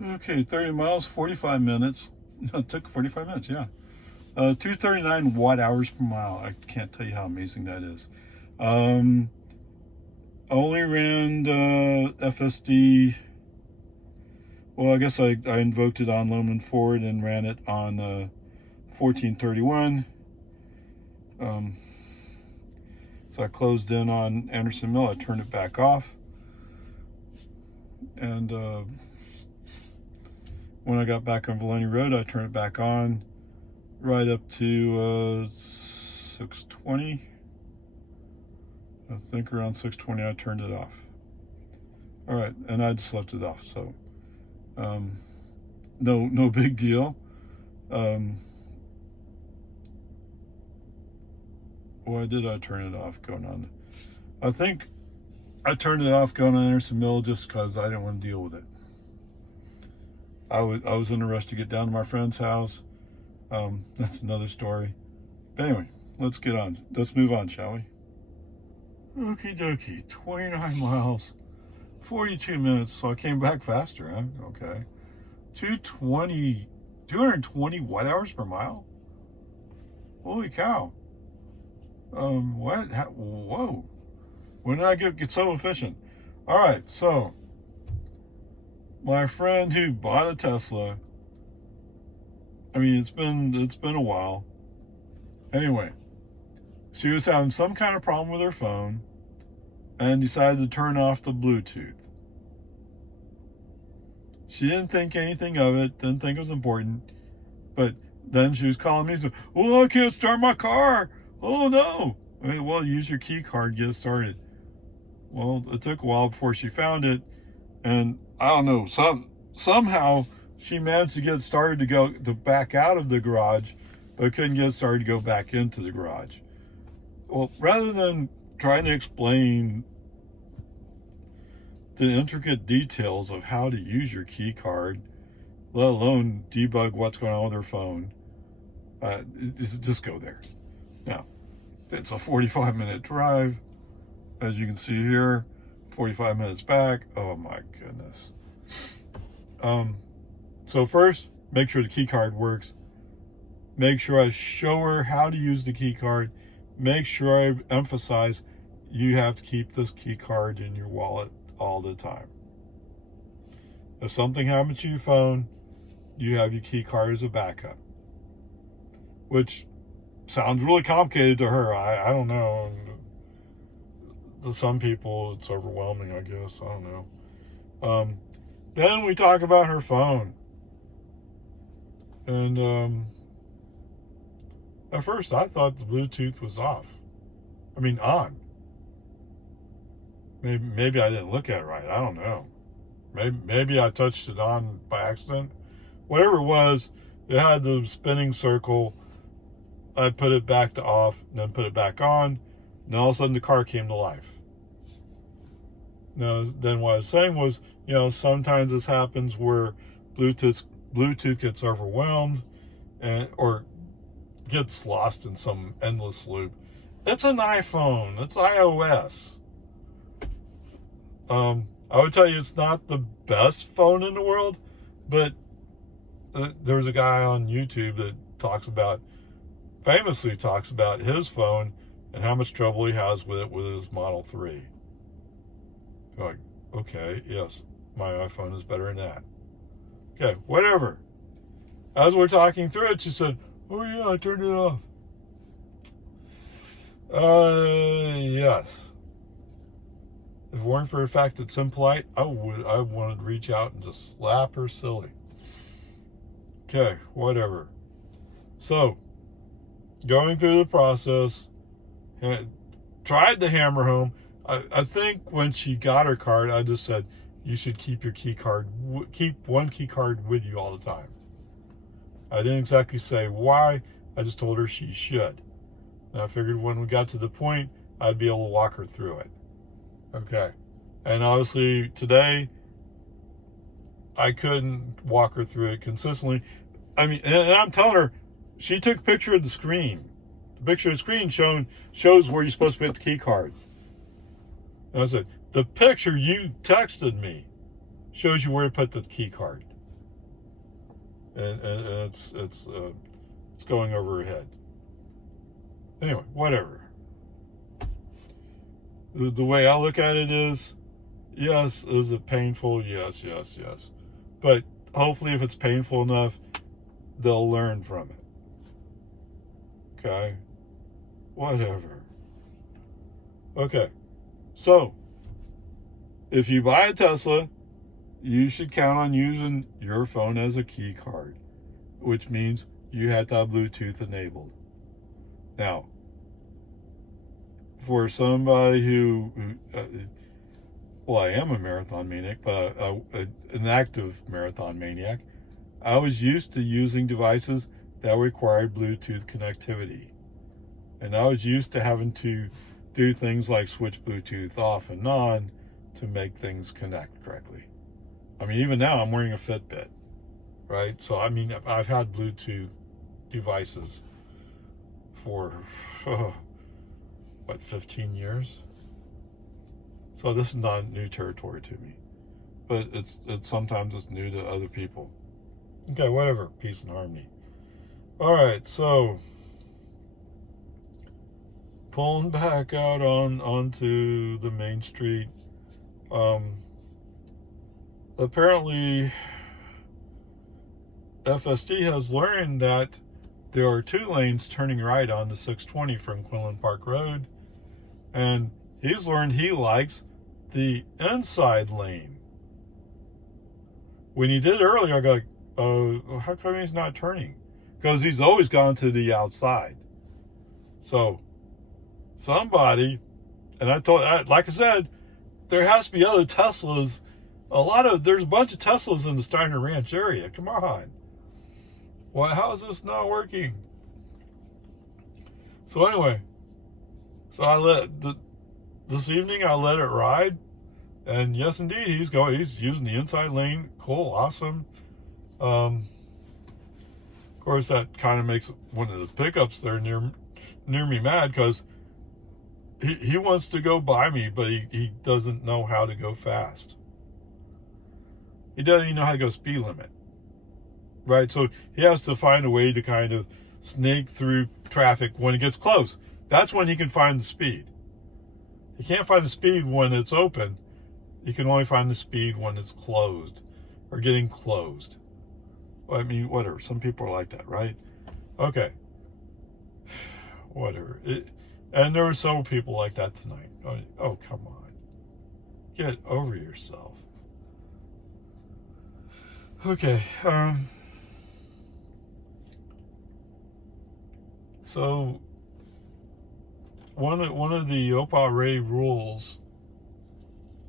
Okay, 30 miles, 45 minutes. No, it took 45 minutes, yeah. 239 watt hours per mile. I can't tell you how amazing that is. Um, only ran FSD. Well, I guess I invoked it on Loman Ford and ran it on 1431. So I closed in on Anderson Mill. I turned it back off. And when I got back on Valoni Road, I turned it back on right up to 620. I think around 620 I turned it off. All right, and I just left it off. So no big deal. Why did I turn it off going on? I think I turned it off going on Anderson Mill just because I didn't want to deal with it. I was in a rush to get down to my friend's house. That's another story. But anyway, let's get on. Let's move on, shall we? Okie dokie, 29 miles, 42 minutes. So I came back faster, huh? Okay. 220 watt hours per mile? Holy cow. What? Whoa. When did I get so efficient? All right, so my friend who bought a Tesla, I mean, it's been a while. Anyway, she was having some kind of problem with her phone and decided to turn off the Bluetooth. She didn't think anything of it, didn't think it was important, but then she was calling me and said, "Oh, I can't start my car. Oh no." I mean, well, use your key card, get it started. Well, it took a while before she found it, and I don't know, somehow she managed to get it started to back out of the garage, but couldn't get it started to go back into the garage. Well, rather than trying to explain the intricate details of how to use your key card, let alone debug what's going on with her phone, just go there. Now, it's a 45-minute drive. As you can see here, 45 minutes back. Oh my goodness. So first, make sure the key card works. Make sure I show her how to use the key card. Make sure I emphasize you have to keep this key card in your wallet all the time. If something happens to your phone, you have your key card as a backup. Which sounds really complicated to her. I don't know. To some people, it's overwhelming, I guess. I don't know. Then we talk about her phone. And at first, I thought the Bluetooth was off. I mean, on. Maybe I didn't look at it right. I don't know. Maybe I touched it on by accident. Whatever it was, it had the spinning circle. I put it back to off, then put it back on. And all of a sudden, the car came to life. Now, then what I was saying was, sometimes this happens where Bluetooth gets overwhelmed or gets lost in some endless loop. It's an iPhone. It's iOS. I would tell you it's not the best phone in the world, but there's a guy on YouTube that famously talks about his phone and how much trouble he has with it with his Model 3. Like, okay, yes, my iPhone is better than that. Okay, whatever. As we're talking through it, she said, "Oh yeah, I turned it off." Yes. If it weren't for the fact it's impolite, I wanted to reach out and just slap her silly. Okay, whatever. So, going through the process, tried to hammer home. I think when she got her card, I just said, you should keep your key card, keep one key card with you all the time. I didn't exactly say why. I just told her she should. And I figured when we got to the point, I'd be able to walk her through it. Okay. And obviously today, I couldn't walk her through it consistently. I mean, and I'm telling her, she took a picture of the screen. The picture of the screen shows where you're supposed to put the key card. And I said, the picture you texted me shows you where to put the key card. and it's going over her head. Anyway, whatever. The way I look at it is, yes, is it painful? Yes. But hopefully if it's painful enough, they'll learn from it. Okay? Whatever. Okay. So, if you buy a Tesla, you should count on using your phone as a key card, which means you have to have Bluetooth enabled. Now, for somebody who well, I am a marathon maniac, but an active marathon maniac, I was used to using devices that required Bluetooth connectivity. And I was used to having to do things like switch Bluetooth off and on to make things connect correctly. I mean, even now I'm wearing a Fitbit, right? So, I mean, I've had Bluetooth devices for, 15 years? So this is not new territory to me. But it's sometimes it's new to other people. Okay, whatever. Peace and harmony. All right, so pulling back out onto the main street. Apparently, FSD has learned that there are 2 lanes turning right onto 620 from Quinlan Park Road, and he's learned he likes the inside lane. When he did earlier, I go like, oh, how come he's not turning? Because he's always gone to the outside. So somebody, and like I said, there has to be other Teslas. There's a bunch of Teslas in the Steiner Ranch area. Come on. Well, how is this not working? So anyway, this evening I let it ride, and yes, indeed, he's using the inside lane. Cool, awesome. Of course, that kind of makes one of the pickups there near me mad, because he wants to go by me, but he doesn't know how to go fast. He doesn't even know how to go speed limit, right? So he has to find a way to kind of snake through traffic when it gets close. That's when he can find the speed. He can't find the speed when it's open. He can only find the speed when it's closed or getting closed. I mean, whatever. Some people are like that, right? Okay. Whatever. And there were several people like that tonight. Oh, come on. Get over yourself. Okay. So one of the Oparay rules,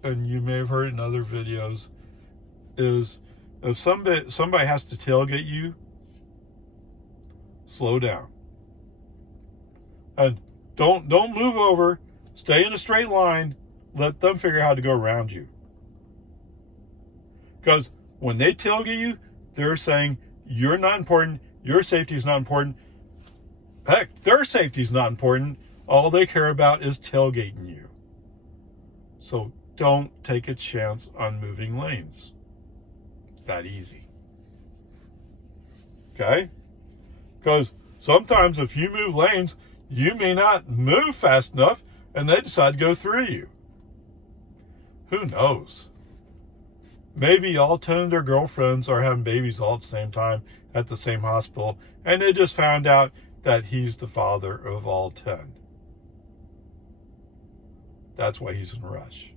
and you may have heard in other videos, is if somebody has to tailgate you, slow down. And don't move over. Stay in a straight line. Let them figure out how to go around you. Because when they tailgate you, they're saying you're not important. Your safety is not important. Heck, their safety is not important. All they care about is tailgating you. So don't take a chance on moving lanes. That easy. Okay? Because sometimes if you move lanes, you may not move fast enough and they decide to go through you. Who knows? Maybe all 10 of their girlfriends are having babies all at the same time at the same hospital, and they just found out that he's the father of all 10. That's why he's in a rush.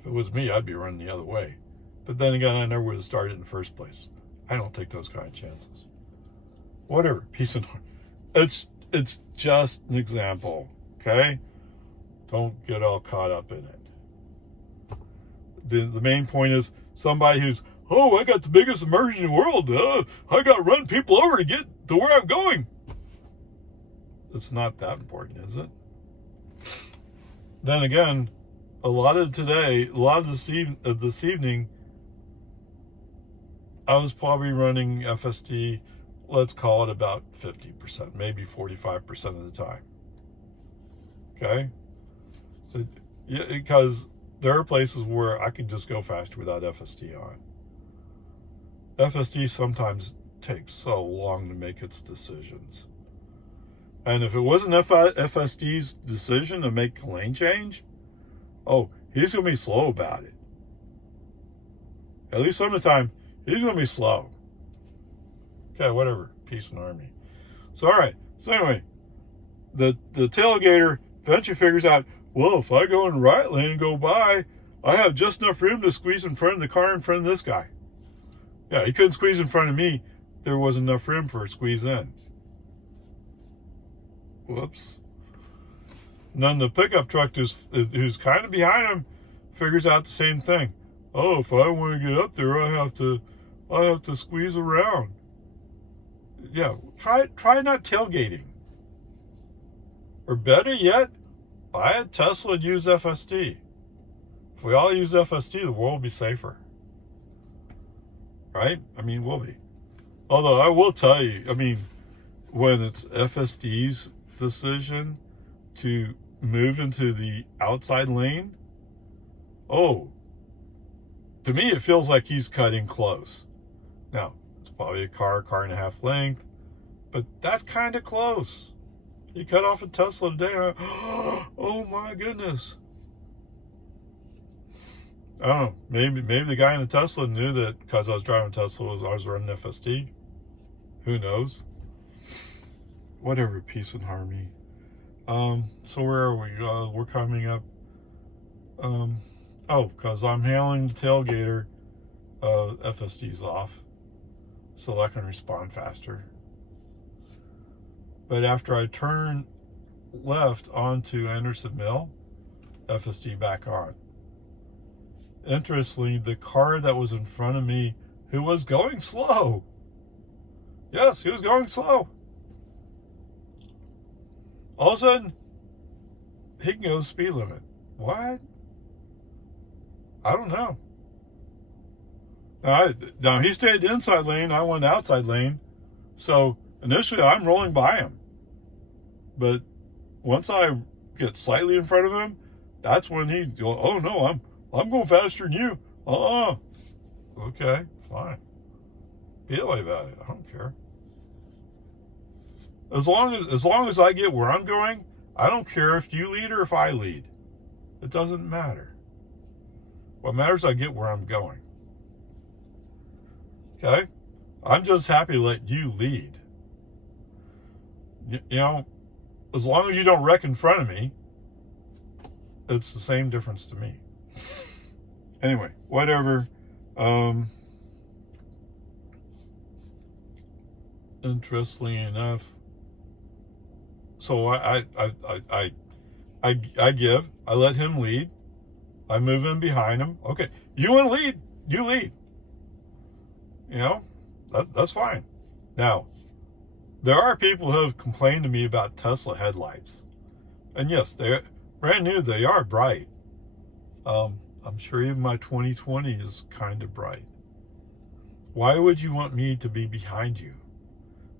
If it was me, I'd be running the other way. But then again, I never would have started in the first place. I don't take those kind of chances. Whatever, peace and it's just an example, okay? Don't get all caught up in it. The main point is somebody who's, oh, I got the biggest emergency in the world. I got to run people over to get to where I'm going. It's not that important, is it? Then again, a lot of this evening, I was probably running FSD, let's call it about 50%, maybe 45% of the time. Okay? So, yeah, because there are places where I can just go faster without FSD on. FSD sometimes takes so long to make its decisions. And if it wasn't FSD's decision to make a lane change, oh, he's going to be slow about it. At least some of the time, he's going to be slow. Okay, whatever. Peace and harmony. So, all right. So, anyway, the tailgater eventually figures out, well, if I go in the right lane and go by, I have just enough room to squeeze in front of the car in front of this guy. Yeah, he couldn't squeeze in front of me. There wasn't enough room for a squeeze in. Whoops. And then the pickup truck who's kind of behind him figures out the same thing. Oh, if I want to get up there, I have to squeeze around. Yeah, try not tailgating. Or better yet, buy a Tesla and use FSD. If we all use FSD, the world will be safer. Right? I mean, we'll be. Although I will tell you, I mean, when it's FSD's decision to move into the outside lane, oh, to me it feels like he's cutting close. Now, it's probably a car and a half length, but that's kind of close. He cut off a Tesla today. Oh my goodness. I don't know. Maybe the guy in the Tesla knew that because I was driving Tesla, I was running FSD. Who knows? Whatever, peace and harmony. So where are we? We're coming up. Because I'm handling the tailgater, FSD's off, so I can respond faster. But after I turn left onto Anderson Mill, FSD back on. Interestingly, the car that was in front of me, who was going slow. Yes, he was going slow. All of a sudden, he can go the speed limit. What? I don't know. Now he stayed the inside lane. I went the outside lane. So initially, I'm rolling by him. But once I get slightly in front of him, that's when he goes, oh no, I'm going faster than you. Okay, fine. Be that way about it. I don't care. As long as I get where I'm going, I don't care if you lead or if I lead. It doesn't matter. What matters is I get where I'm going. Okay? I'm just happy to let you lead. You know, as long as you don't wreck in front of me, it's the same difference to me. Anyway, whatever. Interestingly enough, so I let him lead. I move in behind him. Okay, you want to lead? You lead. You know, that's fine. Now, there are people who have complained to me about Tesla headlights, and yes, they're brand new. They are bright. I'm sure even my 2020 is kind of bright. Why would you want me to be behind you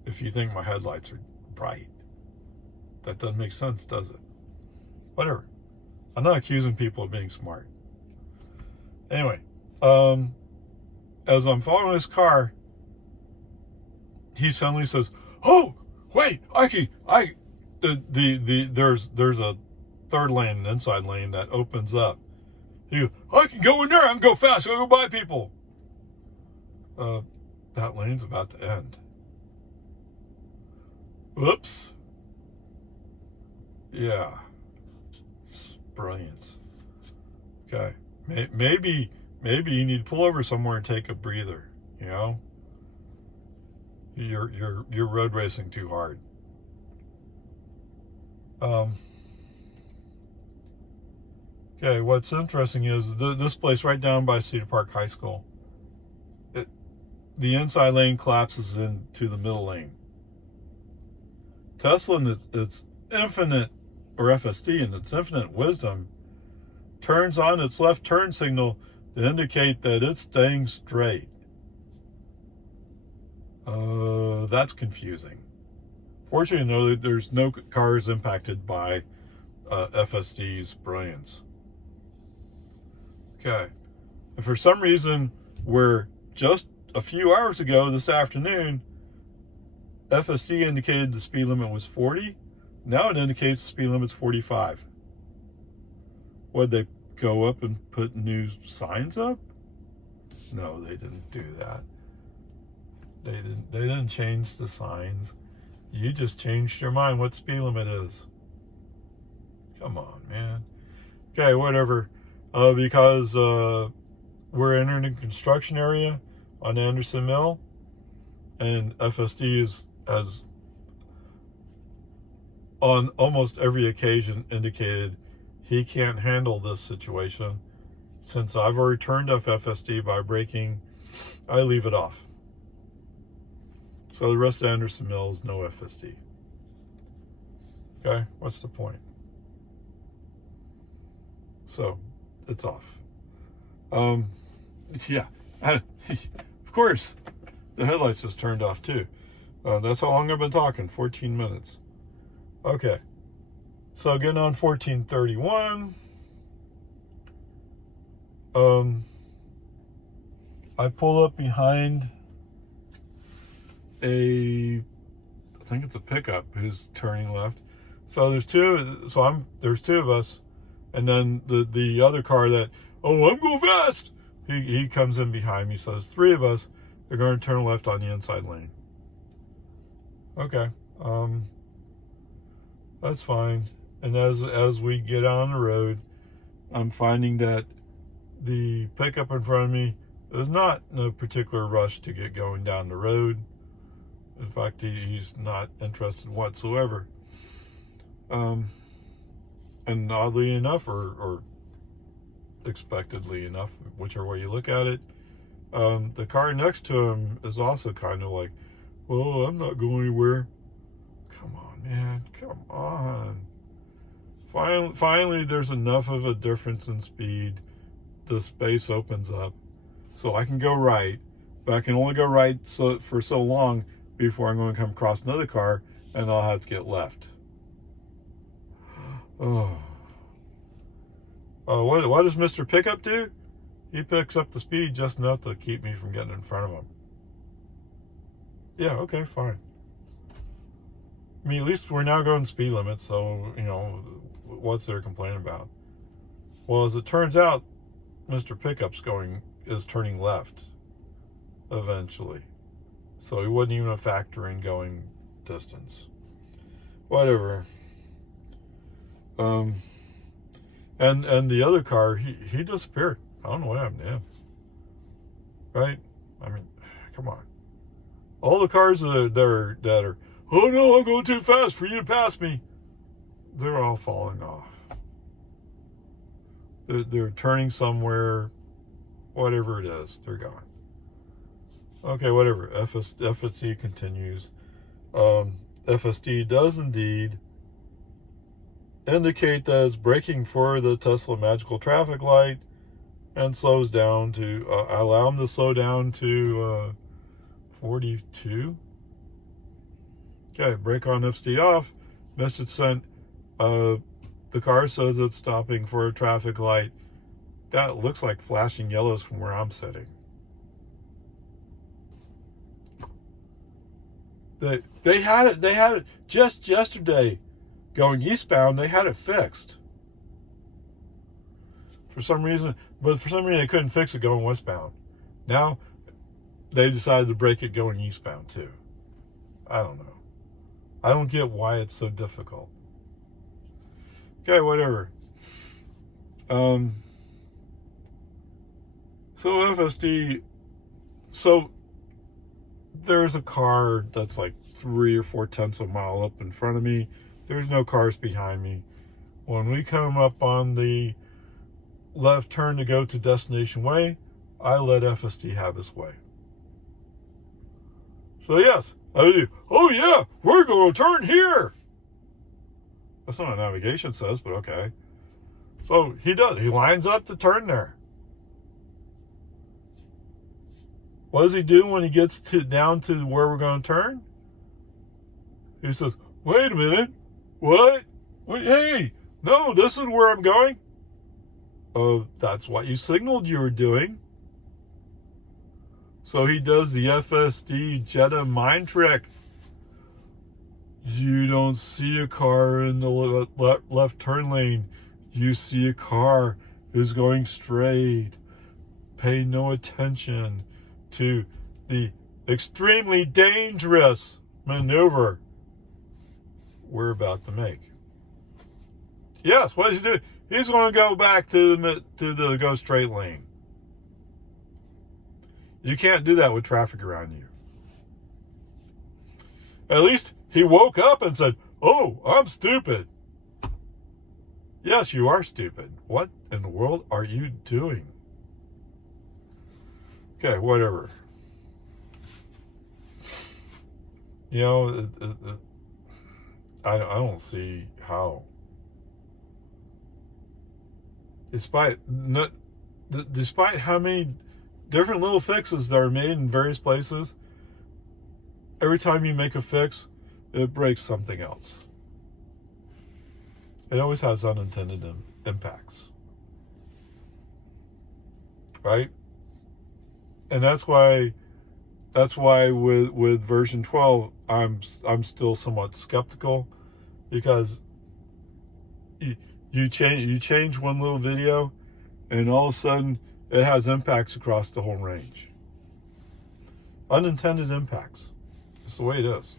if you think my headlights are bright? That doesn't make sense, does it? Whatever. I'm not accusing people of being smart. Anyway, as I'm following this car, he suddenly says, "Oh, wait, there's a third lane, an inside lane that opens up. He goes, I can go in there. I can go fast. I can go by people." That lane's about to end. Whoops. Yeah. Brilliant. Okay. Maybe you need to pull over somewhere and take a breather. You know, you're road racing too hard. Okay. What's interesting is this place right down by Cedar Park High School. The inside lane collapses into the middle lane. Tesla, in its infinite, or FSD, in its infinite wisdom, turns on its left turn signal to indicate that it's staying straight. That's confusing. Fortunately, no, there's no cars impacted by FSD's brilliance. Okay. If for some reason we're just a few hours ago, this afternoon, FSD indicated the speed limit was 40. Now it indicates the speed limit's 45. Would they go up and put new signs up? No, they didn't do that. They didn't change the signs. You just changed your mind what speed limit is. Come on, man. Okay, whatever. Because we're entering a construction area on Anderson Mill, and FSD has on almost every occasion indicated he can't handle this situation. Since I've already turned off FSD by braking, I leave it off. So the rest of Anderson Mill is no FSD. Okay, what's the point? So it's off. Yeah, of course, the headlights just turned off too. That's how long I've been talking, 14 minutes. Okay, so getting on 1431. I pull up behind I think it's a pickup who's turning left. So there's two of us, and then the other car that, oh, I'm going fast. He comes in behind me. So there's three of us. They're going to turn left on the inside lane. Okay, that's fine. And as we get on the road, I'm finding that the pickup in front of me is not in a particular rush to get going down the road. In fact, he's not interested whatsoever. And oddly enough, or expectedly enough, whichever way you look at it, the car next to him is also kind of like, well, I'm not going anywhere. Come on, man. Come on. Finally, there's enough of a difference in speed. The space opens up. So I can go right, but I can only go right for so long before I'm going to come across another car, and I'll have to get left. Oh. What does Mr. Pickup do? He picks up the speed just enough to keep me from getting in front of him. Yeah, okay, fine. I mean, at least we're now going speed limit, so, what's there to complain about? Well, as it turns out, Mr. Pickup's is turning left eventually. So he wasn't even a factor in going distance. Whatever. And the other car, he disappeared. I don't know what happened to him. Right? I mean, come on. All the cars that are, oh no, I'm going too fast for you to pass me, they're all falling off. They're turning somewhere, whatever it is, they're gone. Okay, whatever. FSD continues. FSD does indeed indicate that it's braking for the Tesla magical traffic light and slows down to, I allow him to slow down to 42. Okay, brake on, FSD off. Message sent. The car says it's stopping for a traffic light. That looks like flashing yellows from where I'm sitting. They had it just yesterday going eastbound. They had it fixed. For some reason they couldn't fix it going westbound. Now they decided to break it going eastbound too. I don't know. I don't get why it's so difficult. Okay, whatever. So FSD, so there's a car that's like 3 or 4 tenths of a mile up in front of me. There's no cars behind me. When we come up on the left turn to go to Destination Way, I let FSD have his way. So yes, I do. Oh yeah, we're going to turn here. That's not what navigation says, but okay. So he does. He lines up to turn there. What does he do when he gets down to where we're going to turn? He says, wait a minute. What? Wait, hey, no, this is where I'm going. That's what you signaled you were doing. So he does the FSD Jetta mind trick. You don't see a car in the left turn lane. You see a car is going straight. Pay no attention to the extremely dangerous maneuver we're about to make. Yes, what is he doing? He's going to go back to the go straight lane. You can't do that with traffic around you. At least he woke up and said, "Oh, I'm stupid." Yes, you are stupid. What in the world are you doing? Okay, whatever. You know, I don't see how. Despite how many different little fixes that are made in various places, every time you make a fix, it breaks something else. It always has unintended impacts, right? And that's why with version 12, I'm still somewhat skeptical, because you change one little video, and all of a sudden it has impacts across the whole range. Unintended impacts. It's the way it is.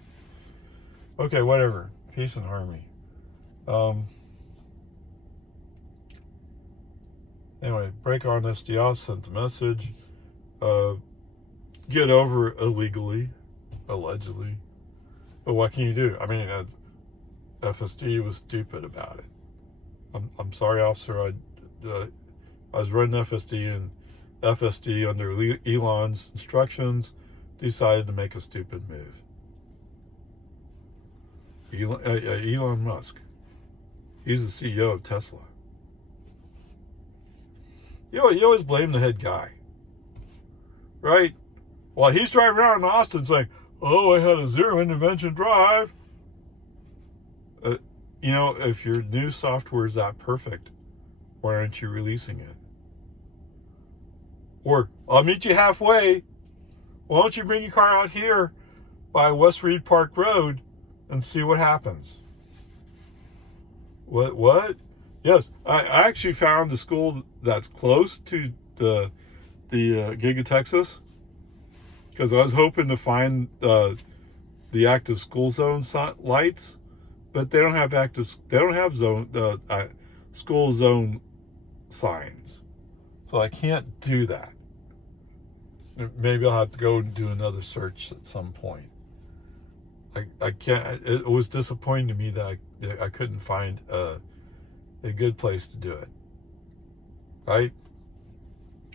Okay, whatever. Peace and harmony. Anyway, break on SDF, sent the message. Get over illegally, allegedly. But what can you do? I mean, FSD was stupid about it. I'm sorry, officer. I was running FSD, and FSD, under Elon's instructions, decided to make a stupid move. Elon Musk. He's the CEO of Tesla. You always blame the head guy, right? While he's driving around in Austin saying, "Oh, I had a zero intervention drive." If your new software is that perfect, why aren't you releasing it? Or, "I'll meet you halfway. Why don't you bring your car out here by West Reed Park Road and see what happens?" What? Yes, I actually found a school that's close to the Giga Texas, because I was hoping to find the active school zone lights, but they don't have school zone signs, so I can't do that. Maybe I'll have to go and do another search at some point. I can't. It was disappointing to me that I couldn't find a good place to do it. Right?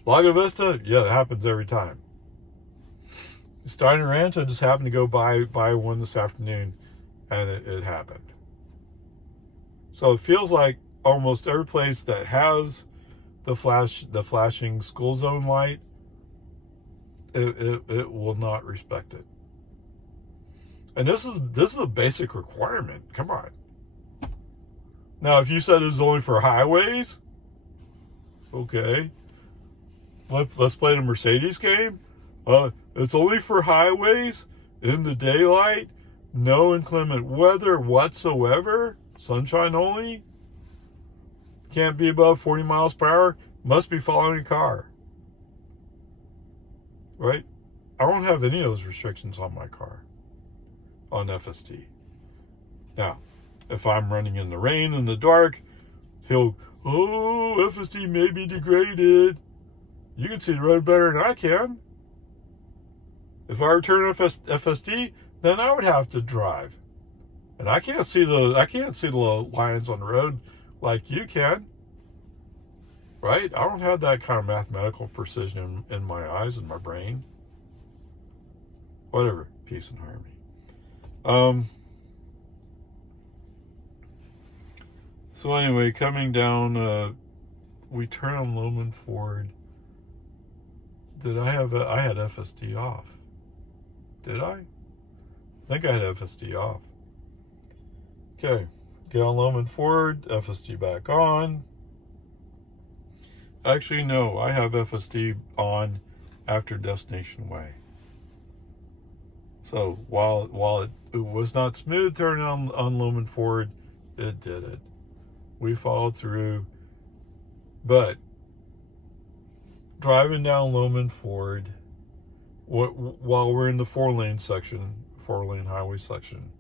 Lago Vista, yeah, it happens every time. Steiner Ranch, I just happened to go by one this afternoon, and it happened. So it feels like almost every place that has the flashing school zone light, it will not respect it. And this is a basic requirement. Come on. Now, if you said it's only for highways, okay. Let's play the Mercedes game. It's only for highways in the daylight, no inclement weather whatsoever, sunshine only. Can't be above 40 miles per hour. Must be following a car. Right? I don't have any of those restrictions on my car, on FSD. Now, if I'm running in the rain, in the dark, FSD may be degraded. You can see the road better than I can. If I return FSD, then I would have to drive, and I can't see the lines on the road like you can. Right? I don't have that kind of mathematical precision in my eyes and my brain. Whatever. Peace and harmony. So anyway, coming down, we turn on Loman Ford. I had FSD off. Did I? I think I had FSD off. Okay. Get on Loman Ford, FSD back on. Actually, no, I have FSD on after Destination Way. So while it was not smooth turning on Loman Ford, it did it. We followed through. But driving down Loman Ford, while we're in the 4-lane highway section,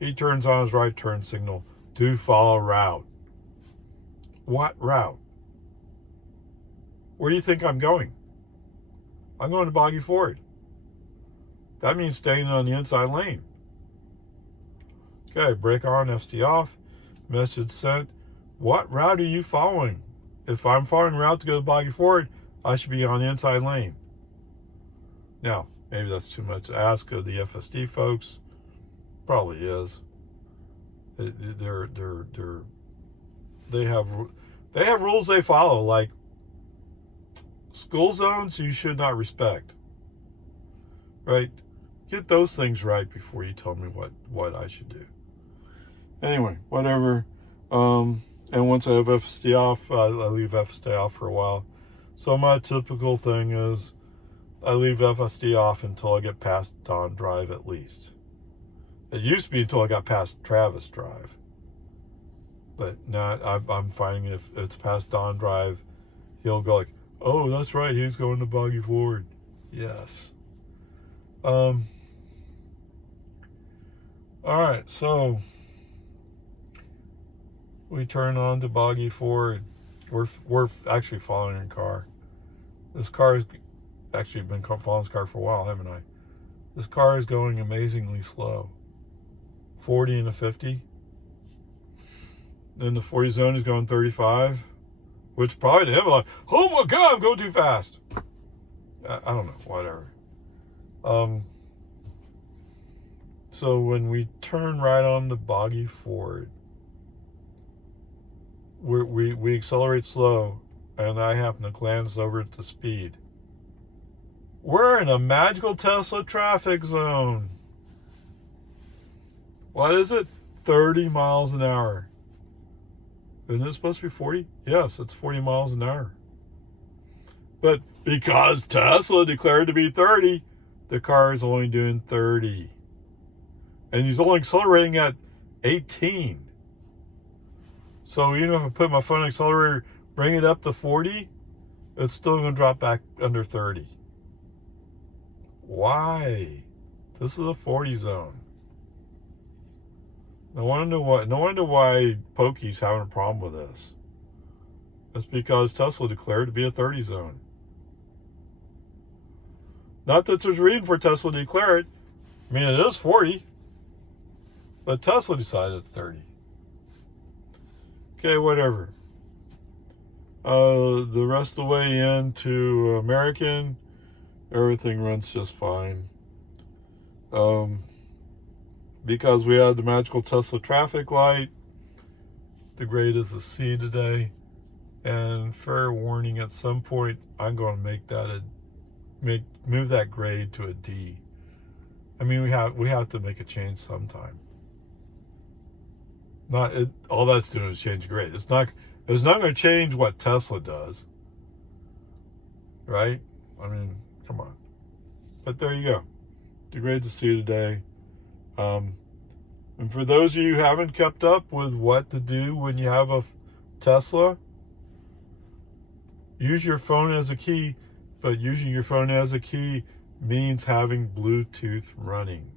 he turns on his right turn signal to follow route. What route? Where do you think I'm going? I'm going to Boggy Ford. That means staying on the inside lane. Okay, brake on, FSD off, message sent. What route are you following? If I'm following route to go to Boggy Ford, I should be on the inside lane. Now, maybe that's too much to ask of the FSD folks. Probably is. They have rules they follow, like school zones you should not respect. Right? Get those things right before you tell me what I should do. Anyway, whatever. And once I have FSD off, I leave FSD off for a while. So my typical thing is I leave FSD off until I get past Don Drive at least. It used to be until I got past Travis Drive. But now I'm finding if it's past Don Drive, he'll go like, oh, that's right, he's going to Boggy Ford. Yes. All right, so we turn on to Boggy Ford. We're actually following a car. This car has actually been following this car for a while, haven't I? This car is going amazingly slow. 40 and a 50. Then the 40 zone is going 35, which probably to him like, oh my God, I'm going too fast. I don't know, whatever. So when we turn right on to Boggy Ford, we accelerate slow, and I happen to glance over at the speed. We're in a magical Tesla traffic zone. What is it? 30 miles an hour. Isn't it supposed to be 40? Yes, it's 40 miles an hour. But because Tesla declared to be 30, the car is only doing 30. And he's only accelerating at 18. So even if I put my foot on the accelerator, bring it up to 40, it's still going to drop back under 30. Why? This is a 40 zone. No wonder why Pokey's having a problem with this. It's because Tesla declared to be a 30 zone. Not that there's reason for Tesla to declare it. I mean, it is 40. But Tesla decided it's 30. Okay, whatever. The rest of the way into American, everything runs just fine. Because we had the magical Tesla traffic light, the grade is a C today. And fair warning, at some point, I'm going to make that move that grade to a D. I mean, we have to make a change sometime. All that's doing is change grade. It's not going to change what Tesla does, right? I mean, come on. But there you go. The grade's a C today. And for those of you who haven't kept up with what to do when you have a Tesla, use your phone as a key. But using your phone as a key means having Bluetooth running.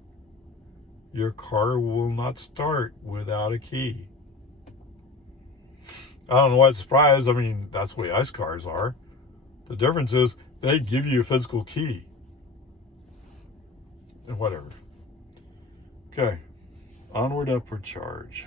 Your car will not start without a key. I don't know why it's surprised. I mean, that's the way ICE cars are. The difference is they give you a physical key. And whatever. Okay. Onward, upward charge.